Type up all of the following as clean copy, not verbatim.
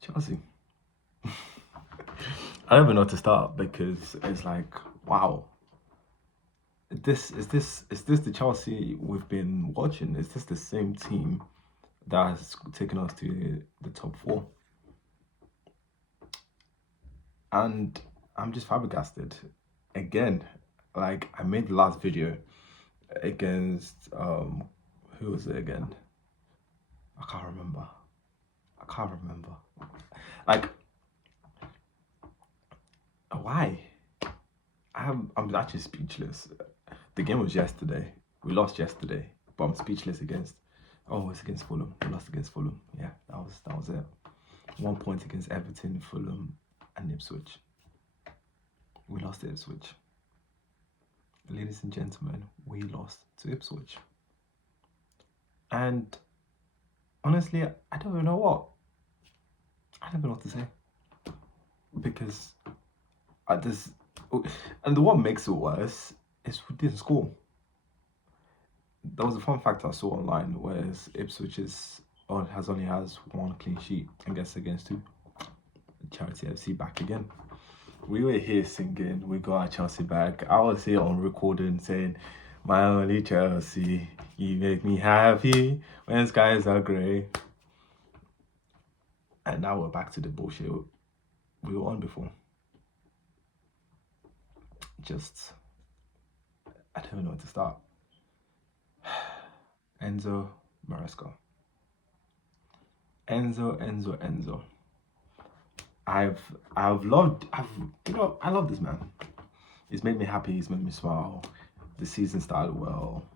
Chelsea. I don't even know where to start because it's like, wow, is this the Chelsea we've been watching? Is this the same team that has taken us to the top four? And I'm just flabbergasted. Again, like I made the last video against who was it again? I can't remember. I can't remember. Like, why? I'm actually speechless. The game was yesterday. We lost yesterday, but I'm speechless against. Oh, it's against Fulham. We lost against Fulham. Yeah, that was it. 1 point against Everton, Fulham, and Ipswich. We lost to Ipswich. Ladies and gentlemen, we lost to Ipswich. And honestly, I don't even know what. I don't know what to say. Because I just. And what makes it worse is we didn't score. There was a fun fact I saw online, whereas Ipswich has one clean sheet and gets against two. Charity FC back again. We were here singing, we got our Chelsea back. I was here on recording saying, my only Chelsea, you make me happy when skies are grey. And now we're back to the bullshit we were on before. Just, I don't even know where to start. Enzo, Maresca. Enzo. I love this man. He's made me happy, he's made me smile. The season started well.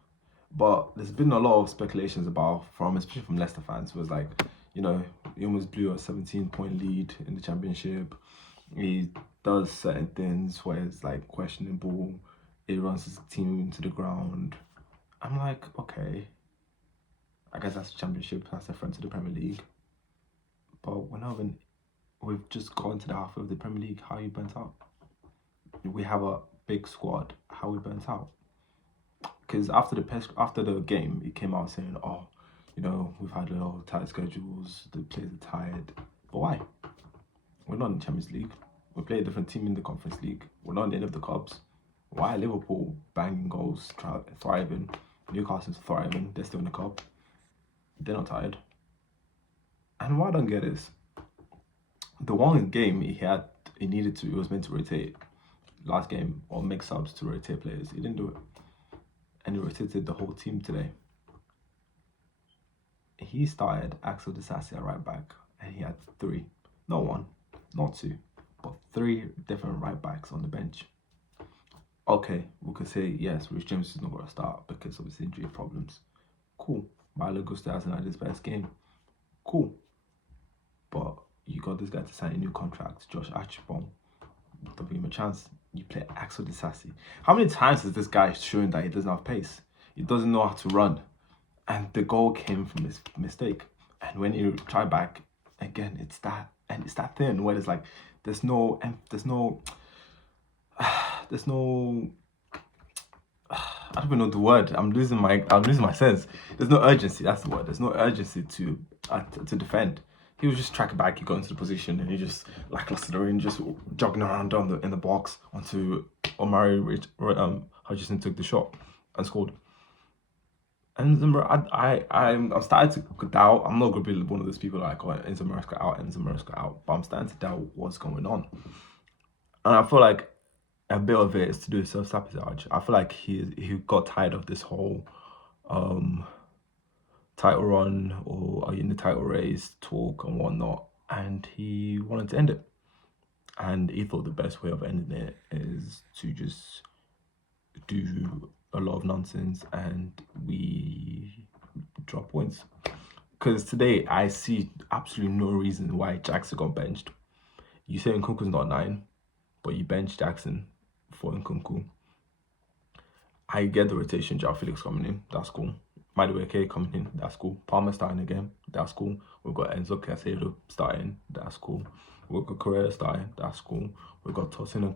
But there's been a lot of speculations especially from Leicester fans, was like, he almost blew a 17-point lead in the championship. He does certain things where it's like questionable. He runs his team into the ground. I'm like, okay, I guess that's the championship, that's different to the Premier League. But we've just gone to the half of the Premier League. How are you burnt out? We have a big squad. How are we burnt out? Because after the game, he came out saying, "Oh, we've had a lot of tight schedules. The players are tired." But why? We're not in the Champions League. We play a different team in the Conference League. We're not in any of the clubs. Why are Liverpool banging goals, thriving? Newcastle's thriving. They're still in the cup. They're not tired. And what I don't get is, the one game he was meant to rotate last game or make subs to rotate players. He didn't do it. And he rotated the whole team today. He started Axel Disasi at right back, and he had three, not one, not two, but three different right backs on the bench. Okay, we could say, yes, Rich James is not going to start because of his injury problems. Cool. Milo Gusto hasn't had his best game. Cool. But you got this guy to sign a new contract, Josh Archibald. Don't give him a chance. You play Axel Disasi. How many times has this guy shown that he doesn't have pace? He doesn't know how to run. And the goal came from his mistake. And when you try back, again, it's that thin where it's like, there's no, I don't even know the word. I'm losing my sense. There's no urgency. That's the word. There's no urgency to defend. He was just tracking back. He got into the position and he just lackluster and just jogging around in the box onto Omari. Hutchinson took the shot and scored. And I'm starting to doubt. I'm not gonna be one of those people like, oh, Enzo Maresca out. But I'm starting to doubt what's going on. And I feel like a bit of it is to do with self-sabotage. I feel like he got tired of this whole title run or are you in the title race talk and whatnot, and he wanted to end it. And he thought the best way of ending it is to just do a lot of nonsense and we drop points. Because today I see absolutely no reason why Jackson got benched. You say Nkunku's not 9, but you bench Jackson for Nkunku. I get the rotation, Joao Felix coming in, that's cool. Madueke coming in, that's cool. Palmer starting again, that's cool. We've got Enzo Casado starting, that's cool. We've got Correa starting, that's cool. We've got Tosin and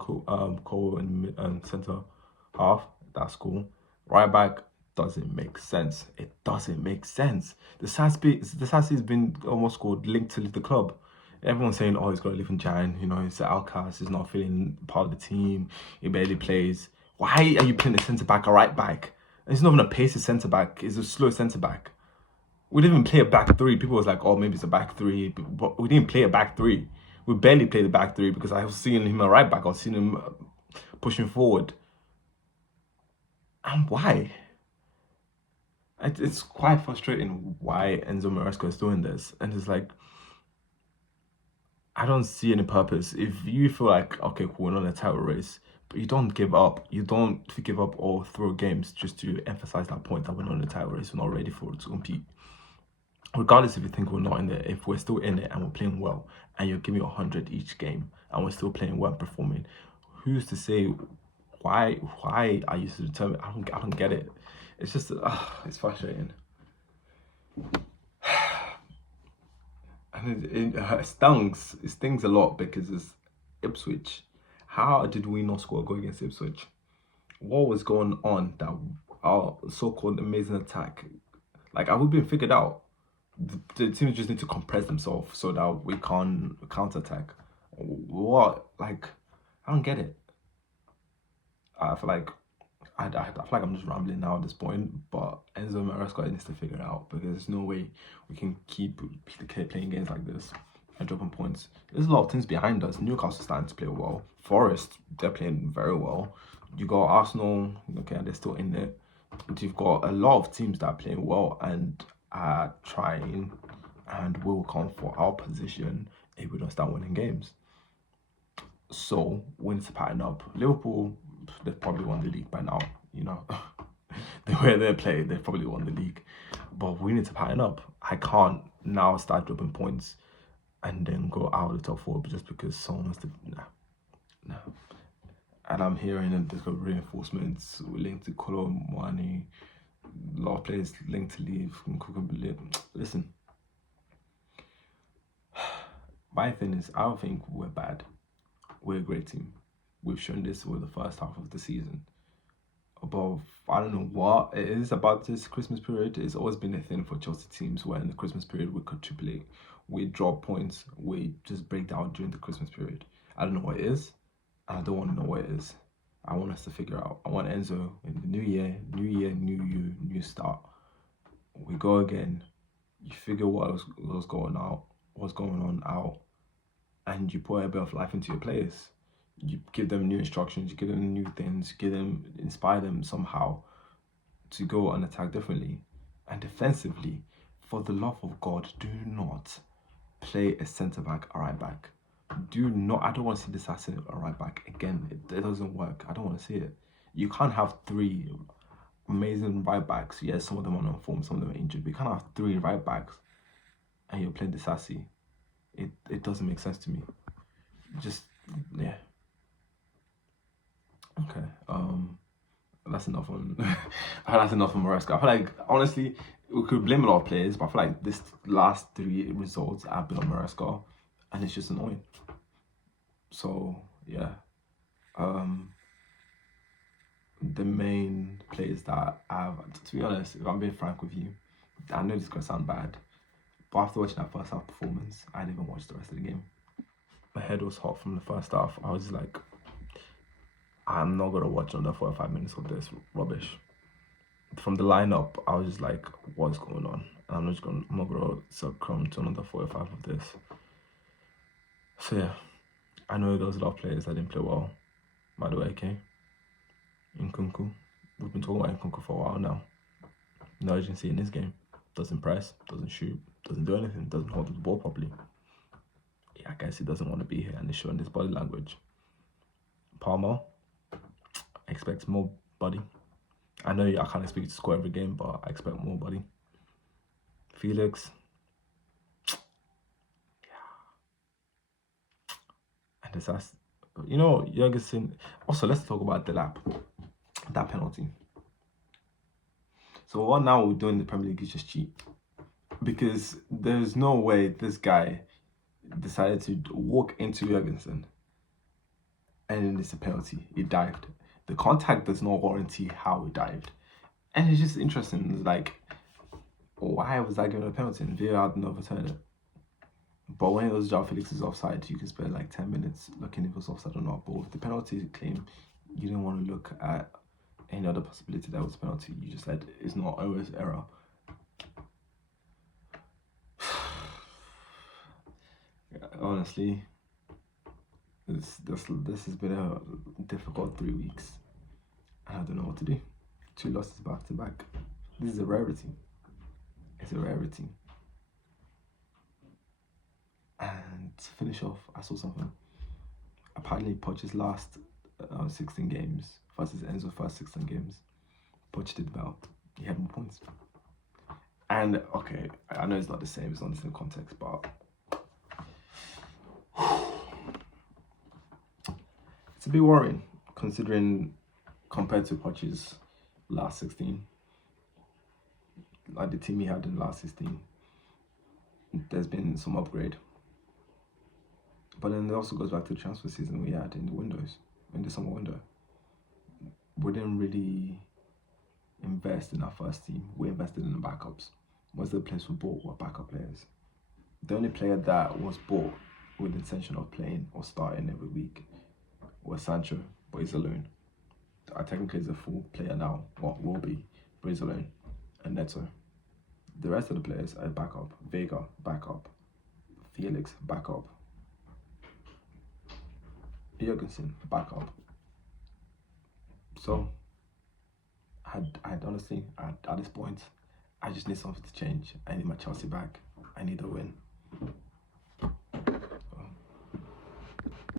Cole in centre half, that's cool. Right back, doesn't make sense. It doesn't make sense. The Sassi's been almost called linked to the club. Everyone's saying, oh, he's got to live in Jan, you know, he's an outcast, he's not feeling part of the team, he barely plays. Why are you playing a centre-back, a right-back? He's not even a pacey centre-back, he's a slow centre-back. We didn't even play a back three. People was like, oh, maybe it's a back three, but we didn't play a back three. We barely played the back three because I was seeing him a right-back, I was seeing him pushing forward. And why? It's quite frustrating why Enzo Maresca is doing this. And it's like, I don't see any purpose. If you feel like, okay, cool, we're not in a title race, but you don't give up. You don't give up or throw games just to emphasize that point that we're not in a title race, we're not ready for it to compete. Regardless if you think we're not in there, if we're still in it and we're playing well, and you're giving 100 each game, and we're still playing well and performing, who's to say why are you so determined? I don't get it. It's just it's frustrating. And it stings. It stings a lot because it's Ipswich. How did we not score a goal against Ipswich? What was going on that our so-called amazing attack, like, have we been figured out? The teams just need to compress themselves so that we can counter-attack. What? Like, I don't get it. I feel like I feel like I'm just rambling now at this point, but Enzo Maresca needs to figure it out because there's no way we can keep playing games like this and dropping points. There's a lot of teams behind us. Newcastle starting to play well. Forest, they're playing very well. You got Arsenal, okay, they're still in there. But you've got a lot of teams that are playing well and are trying and will come for our position if we don't start winning games. So we need to pattern up. Liverpool, they've probably won the league by now, you know. The way they play, they've probably won the league. But we need to pattern up. I can't now start dropping points and then go out of the top four just because someone wants to. Nah. And I'm hearing that there's got reinforcements linked to Kolo Muani, a lot of players linked to leave. Listen, my thing is, I don't think we're bad. We're a great team. We've shown this with the first half of the season. But I don't know what it is about this Christmas period. It's always been a thing for Chelsea teams where in the Christmas period we capitulate, we drop points, we just break down during the Christmas period. I don't know what it is. I don't want to know what it is. I want us to figure out. I want Enzo in the new year, new you, new start. We go again. You figure what's going on out, and you put a bit of life into your players. You give them new instructions, you give them new things, inspire them somehow to go and attack differently. And defensively, for the love of God, do not play a centre-back, a right-back. Do not, I don't want to see this as a right-back again. It doesn't work. I don't want to see it. You can't have three amazing right-backs. Yes, some of them are on form, some of them are injured. But you can't have three right-backs and you're playing Disassi. It doesn't make sense to me. Just, yeah. Okay, that's enough on that's enough on Maresca. I feel like, honestly, we could blame a lot of players, but I feel like this last three results have been on Maresca, and it's just annoying. So yeah, the main players that I've, to be honest, if I'm being frank with you, I know this is gonna sound bad, but after watching that first half performance, I didn't even watch the rest of the game. My head was hot from the first half. I was like, I'm not gonna watch another 4 or 5 minutes of this rubbish. From the lineup, I was just like, what's going on? I'm not gonna succumb to another 4 or 5 of this. So yeah, I know there was a lot of players that didn't play well. By the way, okay. Nkunku, we've been talking about Nkunku for a while now. No urgency in this game. Doesn't press, doesn't shoot, doesn't do anything, doesn't hold the ball properly. Yeah, I guess he doesn't want to be here, and it's showing his body language. Palmer, I expect more body. I know I can't expect you to score every game, but I expect more body. Felix, yeah. And that's, you know, Jurgensen. Also, let's talk about Delap, that penalty. So what now we're doing in the Premier League is just cheat, because there's no way this guy decided to walk into Jurgensen and it's a penalty. He dived. The contact does not warranty how he dived. And it's just interesting. It's like, why was that given a penalty? And VAR didn't overturn it. But when it was João Felix's offside, you can spend like 10 minutes looking if it was offside or not. But with the penalty claim, you didn't want to look at any other possibility that was a penalty. You just said it's not always error. Honestly, this has been a difficult 3 weeks. I don't know what to do. 2 losses back to back. This is a rarity. It's a rarity. And to finish off, I saw something. Apparently, Poch's last 16 games versus Enzo's first 16 games, Poch did well. He had more points. And okay, I know it's not the same. It's not the same context, but it's a bit worrying considering compared to Poch's last 16, like the team he had in the last 16, there's been some upgrade. But then it also goes back to the transfer season we had in the summer window. We didn't really invest in our first team. We invested in the backups. Most of the players we bought were backup players. The only player that was bought with the intention of playing or starting every week was Sancho, but he's alone. I technically is a full player now, what will be, but he's alone. And Neto. The rest of the players are backup. Vega, backup. Felix, backup. Jorgensen, backup. So, I'd honestly, at this point, I just need something to change. I need my Chelsea back. I need a win.